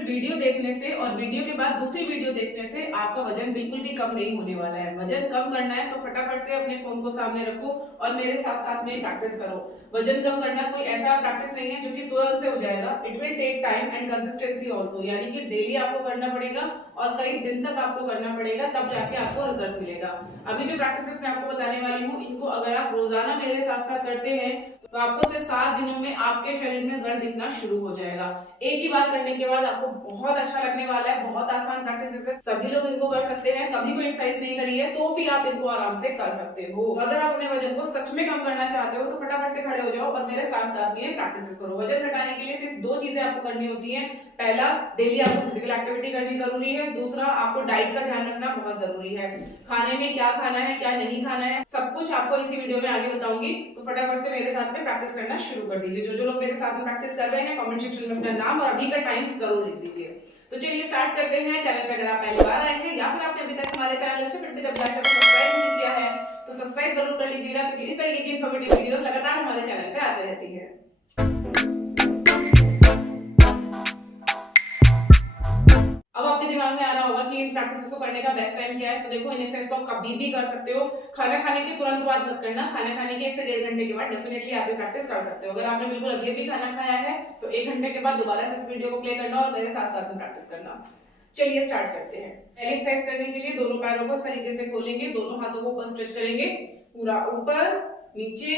सिर्फ वीडियो देखने से और वीडियो के बाद दूसरी वीडियो देखने से आपका वजन बिल्कुल भी कम नहीं होने वाला है। वजन कम करना है तो फटाफट से अपने फोन को सामने रखो और मेरे साथ साथ में प्रैक्टिस करो। वजन कम करना कोई ऐसा प्रैक्टिस नहीं है जो कि तुरंत से हो जाएगा। It will take time and consistency also, यानी कि डेली आपको करना पड़ेगा और कई दिन तक आपको करना पड़ेगा, तब जाके आपको रिजल्ट मिलेगा। अभी जो प्रैक्टिसेस मैं आपको बताने वाली हूँ, इनको अगर आप रोजाना मेरे साथ साथ करते हैं तो आपको सिर्फ 7 दिनों में आपके शरीर में रिजल्ट दिखना शुरू हो जाएगा। एक ही बार करने के बाद आपको बहुत अच्छा लगने वाला है। बहुत आसान प्रैक्टिस है, सभी लोग इनको कर सकते हैं। कभी कोई एक्सरसाइज नहीं करी है तो भी आप इनको आराम से कर सकते हो। अगर आप अपने वजन को सच में कम करना चाहते हो तो फटाफट से खड़े हो जाओ और मेरे साथ साथ ये प्रैक्टिस करो। वजन घटाने के लिए सिर्फ 2 चीजें आपको करनी होती है। पहला, डेली आपको फिजिकल एक्टिविटी करनी जरूरी है। दूसरा, आपको डाइट का ध्यान रखना बहुत जरूरी है। खाने में क्या खाना है, क्या नहीं खाना है, सब कुछ आपको इसी वीडियो में आगे बताऊंगी। तो फटाफट से मेरे साथ में प्रैक्टिस करना शुरू कर दीजिए। जो लोग मेरे साथ में प्रैक्टिस कर रहे हैं, कमेंट सेक्शन में अपना नाम और अभी का टाइम जरूर लिख दीजिए। तो चलिए स्टार्ट करते हैं। चैनल पे अगर आप पहली बार आए हैं या फिर आपने अभी तक हमारे चैनल सब्सक्राइब नहीं किया है तो सब्सक्राइब जरूर कर लीजिएगा, क्योंकि इस तरीके की इन्फॉर्मेटिव वीडियोस लगातार हमारे चैनल पे आते रहती है। अब आपके दिमाग में आ रहा होगा कि इन प्रैक्टिस को करने का बेस्ट टाइम क्या है। तो देखो, इन एक्सरसाइज को आप कभी भी कर सकते हो। खाना खाने के तुरंत बाद मत करना। खाना खाने के 1 से 1.5 घंटे के बाद डेफिनेटली आप ये प्रैक्टिस कर सकते हो। अगर आपने बिल्कुल अभी अभी खाना खाया है तो 1 घंटे के बाद दोबारा से इस वीडियो को प्ले करना और मेरे साथ साथ में प्रैक्टिस करना। चलिए स्टार्ट करते हैं। पहले एक्सरसाइज करने के लिए दोनों पैरों को इस तरीके से खोलेंगे, दोनों हाथों को ऊपर स्ट्रेच करेंगे, पूरा ऊपर नीचे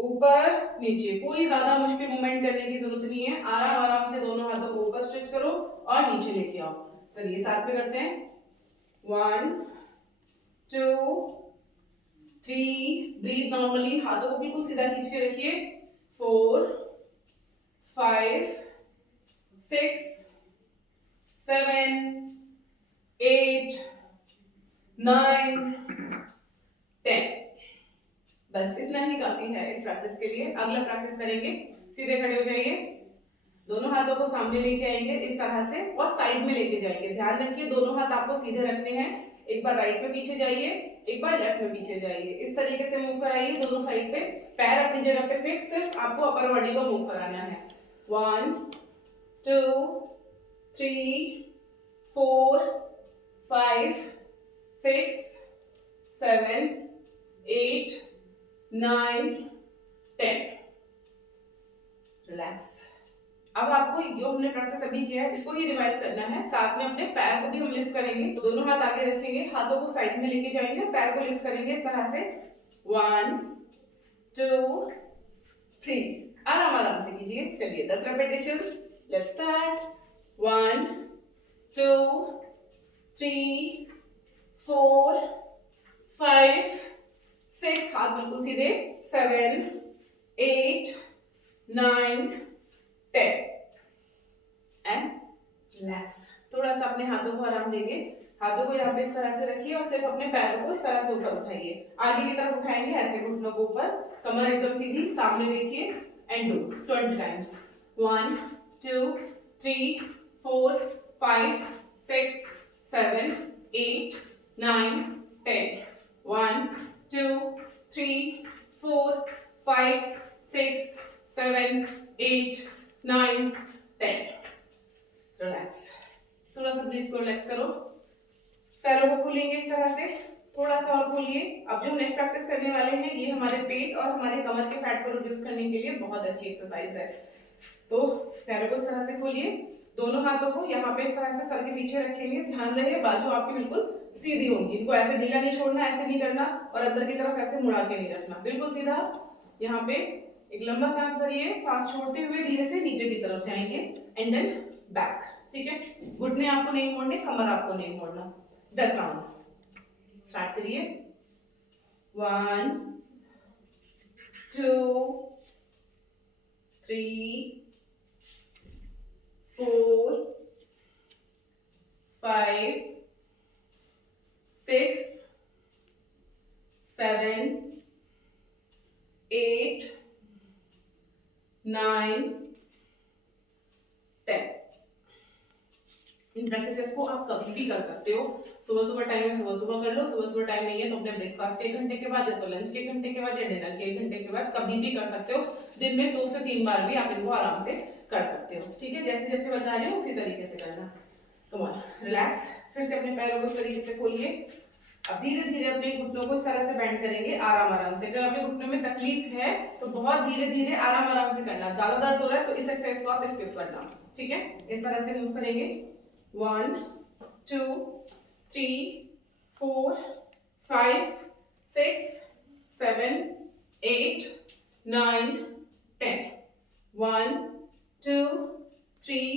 ऊपर नीचे। कोई ज्यादा मुश्किल मूवमेंट करने की जरूरत नहीं है। आराम आराम से दोनों हाथों को ऊपर स्ट्रेच करो और नीचे लेके आओ। चलिए साथ में करते हैं। 1 2 3, ब्रीथ नॉर्मली, हाथों को बिल्कुल सीधा खींच के रखिए। 4 5 6 7 8 9 10। बस इतना ही काफी है इस प्रैक्टिस के लिए। अगला प्रैक्टिस करेंगे। सीधे खड़े हो जाइए, दोनों हाथों को सामने लेके आएंगे इस तरह से और साइड में लेके जाएंगे। ध्यान रखिए दोनों हाथ आपको सीधे रखने हैं। एक बार राइट में पीछे जाइए, एक बार लेफ्ट में पीछे जाइए। इस तरीके से मूव कराइए दोनों साइड पे। पैर अपनी जगह पे फिक्स, सिर्फ आपको अपर बॉडी को मूव कराना है। 1 2 3 4 5 6 7 8 9 10। रिलैक्स। अब आपको जो हमने प्रैक्टिस अभी किया है इसको ही रिवाइज करना है। साथ में अपने पैर को भी हम लिफ्ट करेंगे। तो दोनों हाथ आगे रखेंगे, हाथों को साइड में लेके जाएंगे, पैर को लिफ्ट करेंगे इस तरह से। 1 2 3। आराम आराम से कीजिए। चलिए 10 रेपिटेशन। Let's start. 1 2 3 4 5 6, हाथ बिल्कुल सीधे, 7 8 9 10 एंड रिलैक्स। थोड़ा सा अपने हाथों को आराम देंगे। हाथों को यहाँ पे इस तरह से रखिए और सिर्फ अपने पैरों को इस तरह से ऊपर उठाइए। आगे की तरफ उठाएंगे ऐसे, घुटनों को ऊपर, कमर एकदम सीधी, सामने देखिए एंड डू 20 टाइम्स। 1 2 3 4 5 6 7 8 9 10। 1 2 3 4 5 6 7 8 9 10। रिलैक्स। थोड़ा सा ब्रीथ को रिलैक्स करो। पैरों को खोलेंगे इस तरह से, थोड़ा सा और खोलिए। अब जो नेक्स्ट प्रैक्टिस करने वाले हैं ये हमारे पेट और हमारे कमर के फैट को रिड्यूस करने के लिए बहुत अच्छी एक्सरसाइज है। तो पैरों को इस तरह से खोलिए, दोनों हाथों को यहाँ पे इस तरह से सर के पीछे रखेंगे। ध्यान रहे बाजू आपकी बिल्कुल सीधी होंगी। इनको ऐसे ढीला नहीं छोड़ना, ऐसे नहीं करना और अंदर की तरफ ऐसे मुड़ा के नहीं रखना, बिल्कुल सीधा। यहाँ पे एक लंबा सांस भरिए, सांस छोड़ते हुए धीरे से नीचे की तरफ जाएंगे एंड देन बैक। ठीक है, घुटने आपको नहीं मोड़ने, कमर आपको नहीं मोड़ना। 10 राउंड। स्टार्ट करिए। 1 2 3 4 5 6 7 8 9 10। इन प्रैक्टिसेस को आप कभी भी कर सकते हो। सुबह सुबह टाइम है, सुबह सुबह कर लो। सुबह सुबह टाइम नहीं है तो अपने ब्रेकफास्ट के 1 घंटे के बाद या तो लंच के 1 घंटे के बाद या डिनर के 1 घंटे के बाद कभी भी कर सकते हो। दिन में 2 से 3 बार भी आप इनको आराम से कर सकते हो। सकते हो। ठीक है, जैसे जैसे बता रही हूँ उसी तरीके से करना। Come on, relax. फिर से अपने पैरों को इस तरीके से खोलिए। अब धीरे धीरे अपने घुटनों को इस तरह से बेंड करेंगे, आराम आराम से। अगर आपके घुटनों में तकलीफ है तो बहुत धीरे धीरे आराम आराम से करना। ज्यादा दर्द हो रहा है तो इस एक्सरसाइज को आप स्किप करना। ठीक है, इस तरह से मूव करेंगे। 1 2 3 4 5 6 7 8 9 10। 1 2 3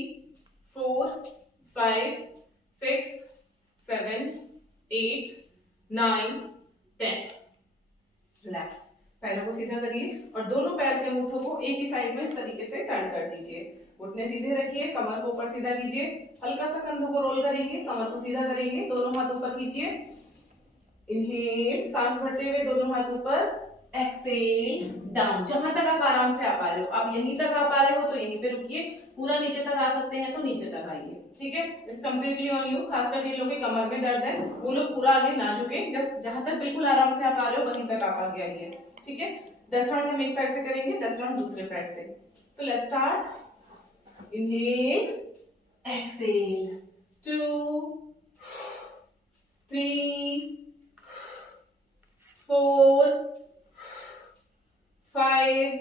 4 5 6 7 8 9 10। रिलैक्स। पैरों को सीधा करिए और दोनों पैर के अंगूठों को एक ही साइड में इस तरीके से टर्न कर दीजिए। घुटने सीधे रखिए, कमर को ऊपर सीधा कीजिए, हल्का सा कंधों को रोल करेंगे, कमर को सीधा करेंगे, दोनों हाथ ऊपर खींचिए। इनहेल, सांस भरते हुए दोनों हाथ ऊपर, एक्सहेल डाउन। जहां तक आप आराम से आ पा रहे हो, आप यहीं तक आ पा रहे हो तो यहीं पे रुकिए, पूरा नीचे तक आ सकते हैं तो नीचे तक आइए। ठीक है, इट्स कंप्लीटली ऑन यू। खासकर जिन लोगों के कमर में दर्द है वो लोग पूरा आगे ना झुके, जस्ट जहां तक बिल्कुल आराम से आ पा रहे हो वहीं तक आप आगे आइए। ठीक है, 10 राउंड हम एक पैर से करेंगे, 10 राउंड दूसरे पैर से। So let's start. Inhale, exhale, 2 3 4 5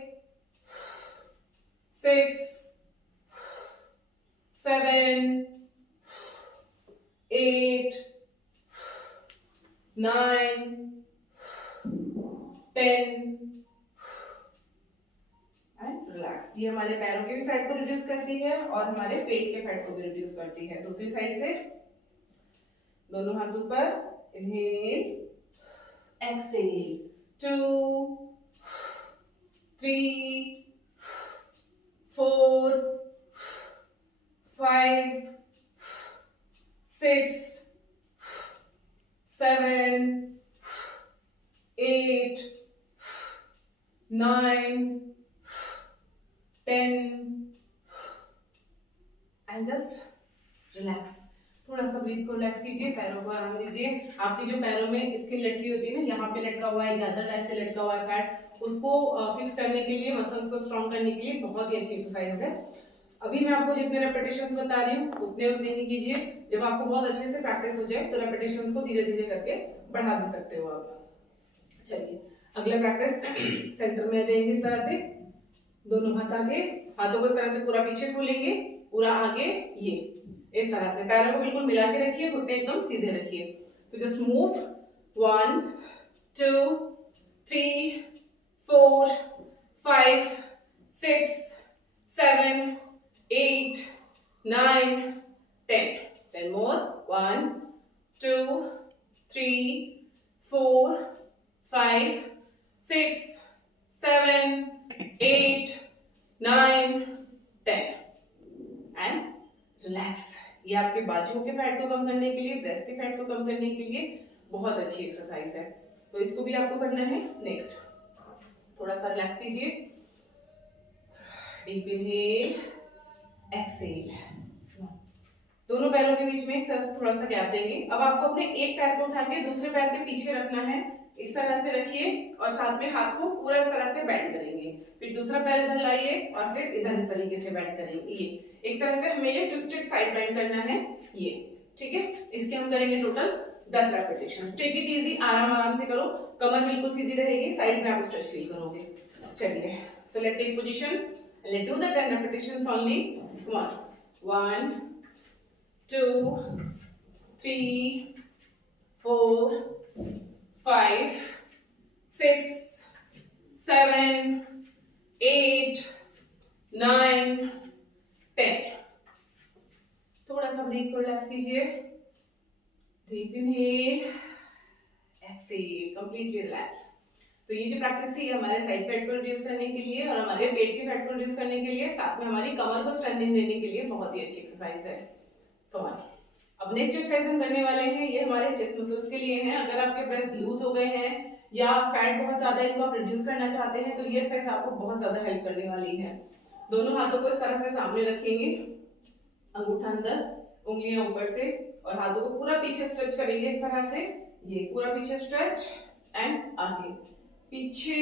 6 7 8 9 10 and relax. ये हमारे पैरों के भी फैट को रिड्यूस करती है और हमारे पेट के फैट को भी रिड्यूस करती है। दूसरी साइड से दोनों हाथ ऊपर, inhale, exhale, 2 3 4 5 6 7 8 9 10 and just relax. थोड़ा सा ब्रीथ को रिलैक्स कीजिए, पैरों को आराम दीजिए। आपकी जो पैरों में स्किन लटकी होती है ना, यहाँ पे लटका हुआ है, ज्यादा टाइट से लटका हुआ है फैट, उसको फिक्स करने के लिए, मसल्स को स्ट्रॉन्ग करने के लिए बहुत ही अच्छी एक्सरसाइज है। अभी मैं आपको जितने रेपिटेशंस बता रही हूँ उतने उतने ही कीजिए। जब आपको बहुत अच्छे से प्रैक्टिस हो जाए तो रेपिटेशंस को धीरे धीरे करके बढ़ा भी सकते हो आप। चलिए अगला प्रैक्टिस। सेंटर में आ जाएंगे इस तरह से, दोनों हाथ आगे, हाथों को इस तरह से पूरा पीछे खोलेंगे, पूरा आगे, ये इस तरह से। पैरों को बिल्कुल मिला के रखिए, घुटने एकदम सीधे रखिए। So just move 1 2 3 4 5 6 7 8 9 10. 10 more. 1 2 3 4 5 6 7 8 9 10 and relax। ये आपके बाजुओं के फैट को कम करने के लिए, ब्रेस्ट के फैट को कम करने के लिए बहुत अच्छी एक्सरसाइज है, तो इसको भी आपको करना है। नेक्स्ट थोड़ा सा रिलैक्स कीजिए, डीप इनहेल, एक्सहेल, दोनों पैरों के बीच में इस तरह से थोड़ा सा गैप देंगे। अब आपको अपने एक पैर को उठा के दूसरे पैर के पीछे रखना है, इस तरह से रखिए और साथ में हाथ को पूरा इस तरह से बेंड करेंगे। फिर दूसरा पैर इधर लाइए और फिर इधर इस तरीके से बेंड करेंगे। ये एक तरह से हमें ये ट्विस्टेड साइड बेंड करना है ये। ठीक है, इसके हम करेंगे total 10 repetitions. Take it easy, आराम आराम से करो, कमर बिल्कुल सीधी रहेगी, साइड में आप स्ट्रेच फील करोगे। चलिए, so let take position, let do the 10 repetitions only. Come on, 1 2 3 4 5 6 7 8 9 10। थोड़ा सा ब्रीथ को रिलैक्स कीजिए, deep inhale, exhale, completely relax. तो ये जो प्रैक्टिस थी हमारे साइड फैट को रिड्यूस करने के लिए और हमारे पेट के फैट को रिड्यूस करने के लिए, साथ में हमारी कमर को स्ट्रेंथनिंग देने के लिए बहुत ही अच्छी एक्सरसाइज है। अब नेक्स्ट एक्सरसाइज हम करने वाले हैं, ये हमारे चेस्ट मसल्स के लिए हैं। अगर आपके ब्रेस्ट लूज हो गए हैं या फैट बहुत ज्यादा है, इनको आप रिड्यूस करना चाहते हैं तो ये एक्सरसाइज आपको बहुत ज्यादा हेल्प करने वाली है। दोनों हाथों को इस तरह से सामने रखेंगे, अंगूठा अंदर, उंगलियां ऊपर से, और हाथों को पूरा पीछे स्ट्रेच करेंगे इस तरह से। ये पूरा पीछे स्ट्रेच एंड आगे, पीछे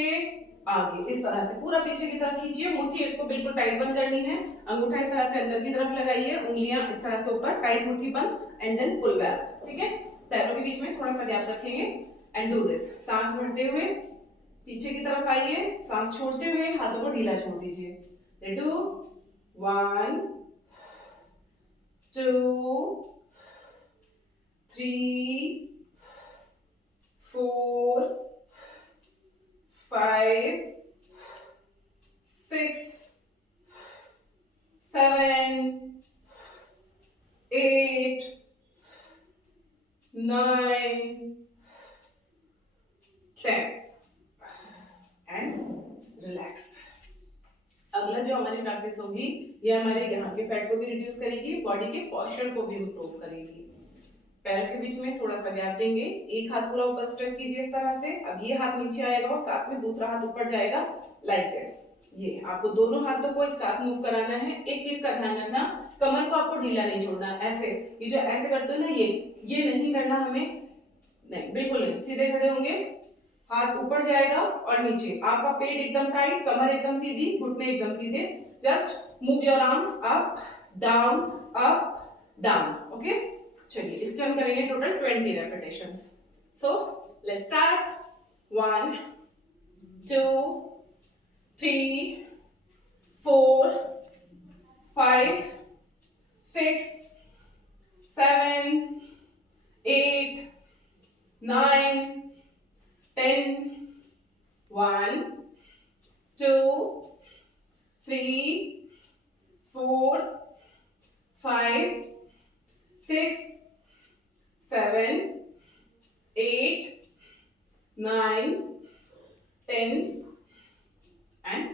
आगे इस तरह से पूरा पीछे की तरफ खींचिए, मुट्ठी को बिल्कुल टाइट बंद करनी है, अंगूठा इस तरह से अंदर की तरफ लगाइए, उंगलियां इस तरह से ऊपर, टाइट मुट्ठी बंद एंड देन पुल बैक। ठीक है, पैरों के बीच में थोड़ा सा गैप रखेंगे एंड डू दिस। सांस भरते हुए पीछे की तरफ आइए, सांस छोड़ते हुए हाथों को ढीला छोड़ दीजिए। Ready, 1 2 3 4 5 6 7 8 9 10 and relax. अगला जो हमारी प्रैक्टिस होगी ये हमारे यहाँ के फैट को भी रिड्यूस करेगी, बॉडी के पॉस्चर को भी इम्प्रूव करेगी। पैरों के बीच में थोड़ा सा गैप देंगे, एक हाथ पूरा ऊपर स्ट्रेच कीजिए इस तरह से। अब ये हाथ नीचे आएगा और साथ में दूसरा हाथ ऊपर जाएगा लाइक दिस। ये आपको दोनों हाथों को एक साथ मूव कराना है। एक चीज का ध्यान रखना, कमर को आपको ढीला नहीं छोड़ना। ऐसे ये जो ऐसे करते हो ना, ये नहीं करना हमें, नहीं बिल्कुल नहीं। सीधे खड़े होंगे, हाथ ऊपर जाएगा और नीचे, आपका पेट एकदम टाइट, कमर एकदम सीधी, घुटने एकदम सीधे। Just move your arms up down up down. Okay, चलिए इसके हम करेंगे total 20 repetitions. So let's start. 1 2 3 4 5 6 7 8 9 10 1 2 3 4 5 6 7 8 9 10 and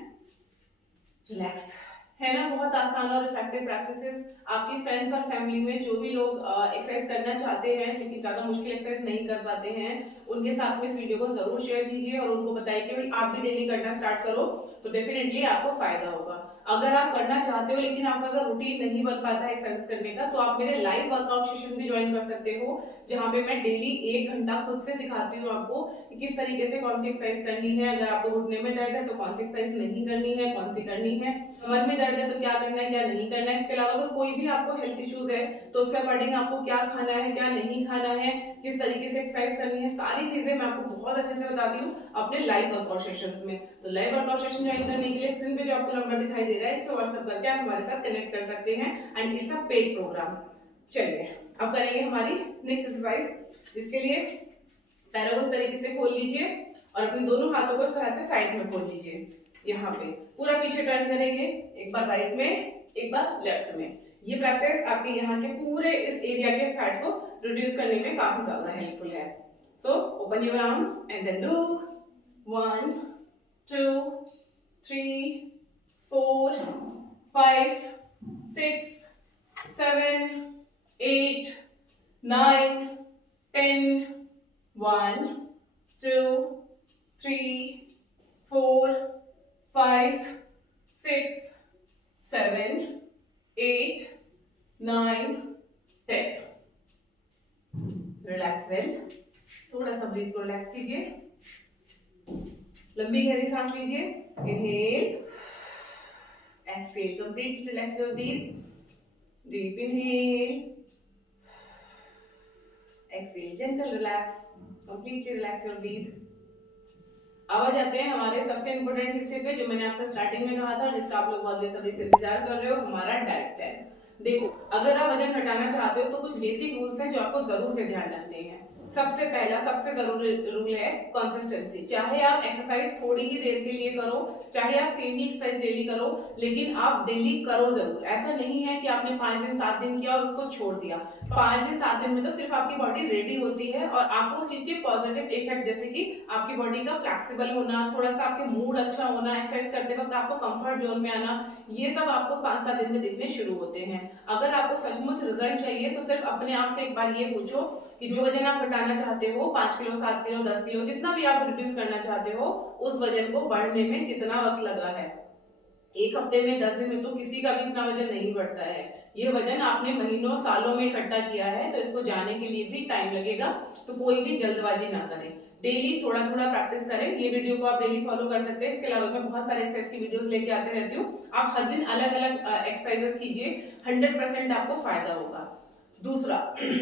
relax. है ना, बहुत आसान और इफेक्टिव प्रैक्टिसेस। आपकी फ्रेंड्स और फैमिली में जो भी लोग एक्सरसाइज करना चाहते हैं लेकिन ज्यादा मुश्किल एक्सरसाइज नहीं कर पाते हैं, उनके साथ में इस वीडियो को जरूर शेयर कीजिए और उनको बताइए कि भाई आप भी डेली करना स्टार्ट करो तो डेफिनेटली आपको फायदा होगा। अगर आप करना चाहते हो लेकिन आपका अगर रूटीन नहीं बन पाता है एक्सरसाइज करने का, तो आप मेरे लाइव वर्कआउट सेशन भी ज्वाइन कर सकते हो, जहां पे मैं डेली 1 घंटा खुद से सिखाती हूँ आपको कि किस तरीके से कौन सी एक्सरसाइज करनी है। अगर आपको घुटने में दर्द है तो कौन सी एक्सरसाइज नहीं करनी है, कौन सी करनी है, कमर में दर्द है तो क्या करना है क्या नहीं करना है। इसके अलावा अगर कोई भी आपको हेल्थ इश्यूज है तो उसके अकॉर्डिंग आपको क्या खाना है क्या नहीं खाना है, किस तरीके से एक्सरसाइज करनी है, सारी चीजें मैं आपको बहुत अच्छे से बताती हूँ अपने लाइव वर्कआउट सेशंस में। तो लाइव वर्कआउट सेशन ज्वाइन करने के लिए स्क्रीन पे जो आपको नंबर दिखाई दे रहा है, इस पे व्हाट्सएप करके आप हमारे साथ कनेक्ट कर सकते हैं and it's a paid program. चलिए अब करेंगे हमारी नेक्स्ट एक्सरसाइज, जिसके लिए पैरों को इस तरीके से खोल लीजिए और अपने दोनों हाथों को इस तरह से साइड में खोल लीजिए। यहाँ पे पूरा पीछे टर्न करेंगे, एक बार राइट में एक बार लेफ्ट में। ये प्रैक्टिस आपके यहाँ के पूरे इस एरिया के फैट को रिड्यूस करने में काफी ज्यादा हेल्पफुल है। So open your arms and then do 1 2 3 4 5 6 7 8 9 10 1 2 3 4 5 6 7 8 9 10। Relax well, थोड़ा सा ब्रीथ को रिलैक्स कीजिए, लंबी गहरी सांस लीजिए, inhale exhale, completely relax your breathe, deep inhale exhale, gentle relax, completely relax your breathe. अब आ जाते हैं हमारे सबसे इंपॉर्टेंट हिस्से पे, जो मैंने आपसे स्टार्टिंग में कहा था, जिसका आप लोग बहुत बेसब्री से इंतजार कर रहे हो, हमारा डाइट प्लान। देखो, अगर आप वजन घटाना चाहते हो तो कुछ बेसिक रूल्स हैं जो आपको जरूर से ध्यान रखने हैं। सबसे पहला सबसे जरूरी रूल है कंसिस्टेंसी। चाहे आप एक्सरसाइज थोड़ी ही देर के लिए करो, चाहे आप सेम ही एक्सरसाइज डेली करो, लेकिन आप डेली करो जरूर। ऐसा नहीं है कि आपने 5 दिन 7 दिन किया और उसको छोड़ दिया। 5 दिन 7 दिन में तो सिर्फ आपकी बॉडी रेडी होती है और आपको उस चीज के पॉजिटिव इफेक्ट, जैसे कि आपकी बॉडी का फ्लेक्सिबल होना, थोड़ा सा आपके मूड अच्छा होना, एक्सरसाइज करते वक्त आपको कंफर्ट जोन में आना, ये सब आपको 5-7 दिन में दिखने शुरू होते हैं। अगर आपको सचमुच रिजल्ट चाहिए तो सिर्फ अपने आप से एक बार ये पूछो कि जो वजन आप घटाना चाहते हो, 5 किलो 7 किलो 10 किलो, जितना भी आप रिड्यूस करना चाहते हो, उस वजन को बढ़ने में कितना वक्त लगा है। 1 हफ्ते में 10 दिन में तो किसी का भी इतना वजन नहीं बढ़ता है। ये वजन आपने महीनों सालों में इकट्ठा किया है, तो इसको जाने के लिए भी टाइम लगेगा, तो कोई भी जल्दबाजी ना करें। डेली थोड़ा थोड़ा प्रैक्टिस करें। ये वीडियो को आप डेली फॉलो कर सकते हैं। इसके अलावा मैं बहुत सारे एक्सरसाइज की वीडियोस लेके आते रहती हूँ। आप हर दिन अलग अलग एक्सरसाइजेस कीजिए, 100% आपको फायदा होगा। दूसरा,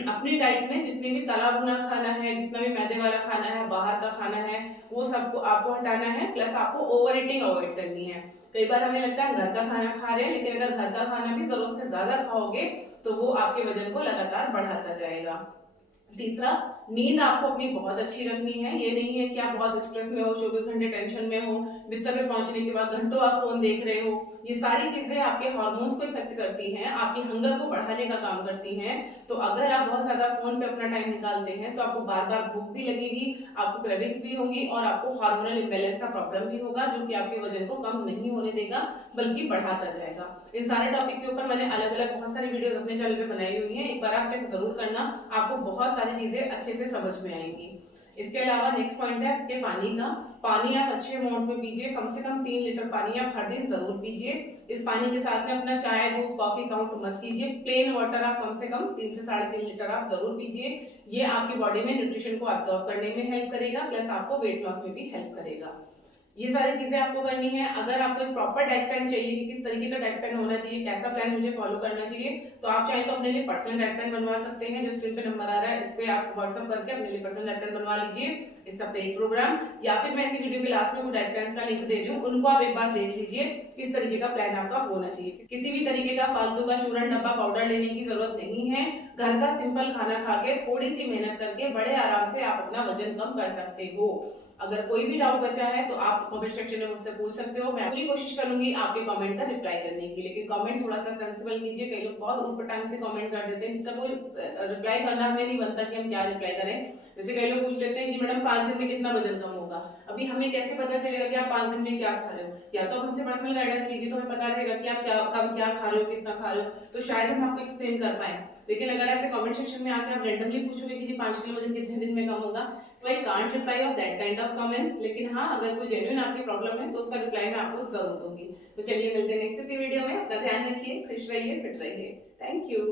अपनी डाइट में जितनी भी तला भुना खाना है, जितना भी मैदे वाला खाना है, बाहर का खाना है, वो सबको आपको हटाना है। प्लस आपको ओवर ईटिंग अवॉइड करनी है। कई बार हमें लगता है घर का खाना खा रहे हैं, लेकिन अगर घर का खाना भी जरूरत से ज्यादा खाओगे तो वो आपके वजन को लगातार बढ़ाता जाएगा। तीसरा, नींद आपको अपनी बहुत अच्छी रखनी है। ये नहीं है कि आप बहुत स्ट्रेस में हो, 24 घंटे टेंशन में हो, बिस्तर पे पहुंचने के बाद घंटों आप फोन देख रहे हो। ये सारी चीजें आपके हार्मोन्स को इफेक्ट करती हैं, आपकी हंगर को बढ़ाने का काम करती हैं। तो अगर आप बहुत ज्यादा फोन पे अपना टाइम निकालते हैं तो आपको बार बार भूख भी लगेगी, आपको क्रेविंग्स भी होंगी और आपको हार्मोनल इम्बैलेंस का प्रॉब्लम भी होगा, जो कि आपके वजन को कम नहीं होने देगा बल्कि बढ़ाता जाएगा। इन सारे टॉपिक के ऊपर मैंने अलग अलग बहुत सारी वीडियो अपने चैनल पे बनाई हुई है, एक बार आप चेक जरूर करना, आपको बहुत सारी चीजें अच्छे से समझ में आएंगी। इसके अलावा नेक्स्ट पॉइंट है आपके पानी का। पानी आप अच्छे अमाउंट में पीजिए, कम से कम 3 लीटर पानी आप हर दिन जरूर पीजिए। इस पानी के साथ में अपना चाय, दूध, कॉफी काउंट मत कीजिए। प्लेन वाटर आप कम से कम 3 से 3.5 लीटर आप जरूर पीजिए। ये आपकी बॉडी में न्यूट्रिशन को एब्जॉर्ब करने में हेल्प करेगा, प्लस आपको वेट लॉस में भी हेल्प करेगा। ये सारी चीजें आपको करनी है। अगर आपको एक प्रॉपर डाइट प्लान चाहिए कि किस तरीके का डाइट प्लान होना चाहिए, कैसा प्लान मुझे फॉलो करना चाहिए, तो आप चाहे तो अपने लिए पर्सनल डाइट प्लान बनवा सकते हैं। जो स्क्रीन पे नंबर आ रहा है, इस पे आप व्हाट्सएप करके अपने लिए पर्सनल डाइट प्लान बनवा लीजिए। It's a paid program. या फिर मैं इसी वीडियो के लास्ट में वो डाइट प्लान का लिंक दे रही हूँ, उनको आप एक बार देख लीजिए किस तरीके का प्लान आपका होना चाहिए। किसी भी तरीके का फालतू का चूरन, डब्बा, पाउडर लेने की जरूरत नहीं है। घर का सिंपल खाना खा के, थोड़ी सी मेहनत करके बड़े आराम से आप अपना वजन कम कर सकते हो। अगर कोई भी डाउट बचा है तो आप कमेंट सेक्शन में मुझसे पूछ सकते हो। मैं पूरी कोशिश करूंगी आपके कमेंट का रिप्लाई करने की, लेकिन कमेंट थोड़ा सा सेंसिबल कीजिए। कई लोग बहुत ऊटपटांग से कमेंट कर देते हैं, इसका कोई रिप्लाई करना हमें नहीं बनता कि हम क्या रिप्लाई करें। जैसे कई लोग पूछ लेते हैं कि मैडम 5 दिन में कितना वजन कम होगा। अभी हमें कैसे पता चलेगा कि आप 5 दिन में क्या खा रहे हो? या तो हमसे पर्सनल गाइडेंस लीजिए, तो हमें पता रहेगा कि आप क्या कब क्या खा रहे हो, कितना खा रहे हो, तो शायद हम आपको एक्सप्लेन कर पाए। लेकिन अगर ऐसे कमेंट सेक्शन में आके आप रैंडमली पूछोगे कि जी 5 किलो वजन कितने दिन में कम होगा, तो I can't reply off that kind of comments. लेकिन हाँ, अगर कोई जेन्युइन आपकी प्रॉब्लम है तो उसका रिप्लाई मैं आपको जरूर दूंगी। तो चलिए मिलते हैं नेक्स्ट वीडियो में। अपना ध्यान रखिए, खुश रहिए, फिट रहिए। Thank you.